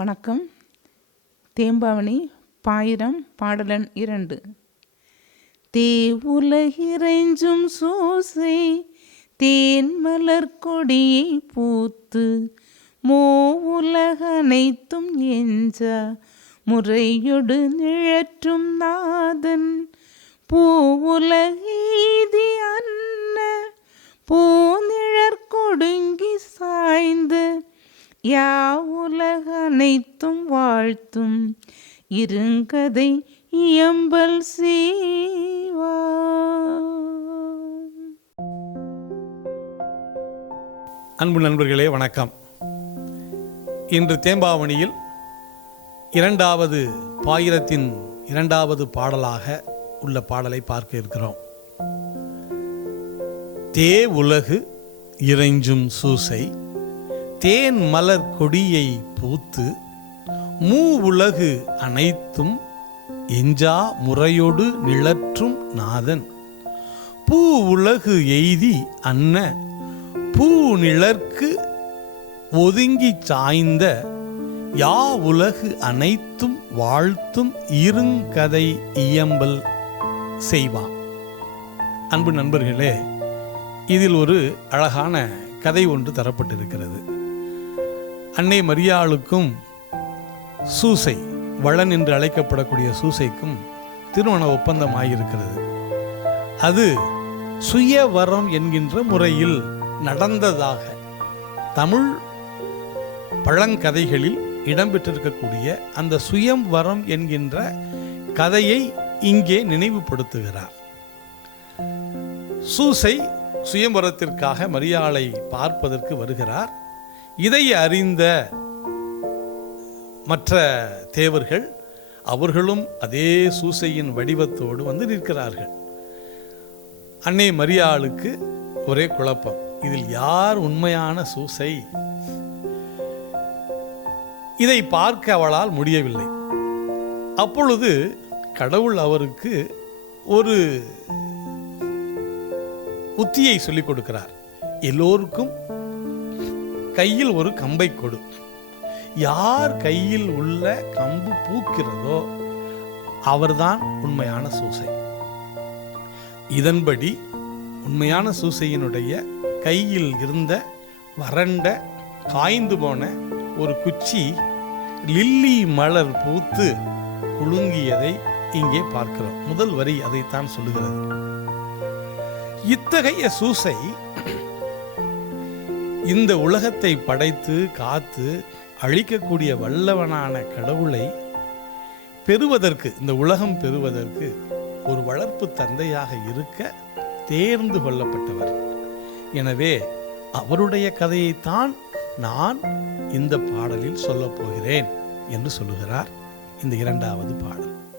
வணக்கம். தேம்பாவணி பாயிரம் பாடலன் இரண்டு. தேவுலகிறைஞ்சும் சோசை தேன் மலர் கொடியை பூத்து மோ உலகனைத்தும் எஞ்ச முறையொடு நிழற்றும் நாதன். பூ உலகீதி அன்ன பூ நிழற் கொடுங்கி சாய்ந்து யா உலகனைத்தும் வாழ்த்தும். இருங்கதை இயம்பல் செய்வா. அன்பு நண்பர்களே வணக்கம். இன்று தேம்பாவணியில் இரண்டாவது பாயிரத்தின் இரண்டாவது பாடலாக உள்ள பாடலை பார்க்க இருக்கிறோம். தே உலகு இறைஞ்சும் சூசை தேன் மலர் கொடியை பூத்து மூ உலகு அனைத்தும் எஞ்சா முறையொடு நிழற்றும் நாதன். பூ உலகு எய்தி அன்ன பூ நிழற்கு ஒதுங்கிச் சாய்ந்த யா உலகு அனைத்தும் வாழ்த்தும் இருங்கதை இயம்பல் செய்வான் அன்பு நண்பர்களே இதில் ஒரு அழகான கதை ஒன்று தரப்பட்டிருக்கிறது. அன்னை மரியாளுக்கும் சூசை வளன் என்று அழைக்கப்படக்கூடிய சூசைக்கும் திருமண ஒப்பந்தம் ஆகியிருக்கிறது அது சுயவரம் என்கின்ற முறையில் நடந்ததாக தமிழ் பழங்கதைகளில் இடம்பெற்றிருக்கக்கூடிய அந்த சுயம் வரம் என்கின்ற கதையை இங்கே நினைவுபடுத்துகிறார். சூசை சுயம்பரத்திற்காக மரியாளை பார்ப்பதற்கு வருகிறார். இதை அறிந்த மற்ற தேவர்கள் அவர்களும் அதே சூசையின் வடிவத்தோடு வந்து நிற்கிறார்கள். அன்னை மரியாளுக்கு ஒரே குழப்பம். இதில் யார் உண்மையான சூசை? இதை பார்க்க அவளால் முடியவில்லை. அப்பொழுது கடவுள் அவருக்கு ஒரு உத்தியை சொல்லிக் கொடுக்கிறார். எல்லோருக்கும் கையில் ஒரு கம்பை கொடு. யார் கையில் உள்ள கம்பு பூக்கிறதோ அவர்தான் உண்மையான சூசை. இதன்படி உண்மையான சூசையினுடைய கையில் இருந்த வறண்ட காய்ந்து போன ஒரு குச்சி லில்லி மலர் பூத்து குலுங்கியதை இங்கே பார்க்கிறோம். முதல் வரி அதைத்தான் சொல்லுகிறது. இத்தகைய சூசை இந்த உலகத்தை படைத்து காத்து அழிக்கக்கூடிய வல்லவனான கடவுளை பெறுவதற்கு இந்த உலகம் பெறுவதற்கு ஒரு வளர்ப்பு தந்தையாக இருக்க தேர்ந்து கொள்ளப்பட்டவர். எனவே அவருடைய கதையைத்தான் நான் இந்த பாடலில் சொல்லப் போகிறேன் என்று சொல்லுகிறார் இந்த இரண்டாவது பாடல்.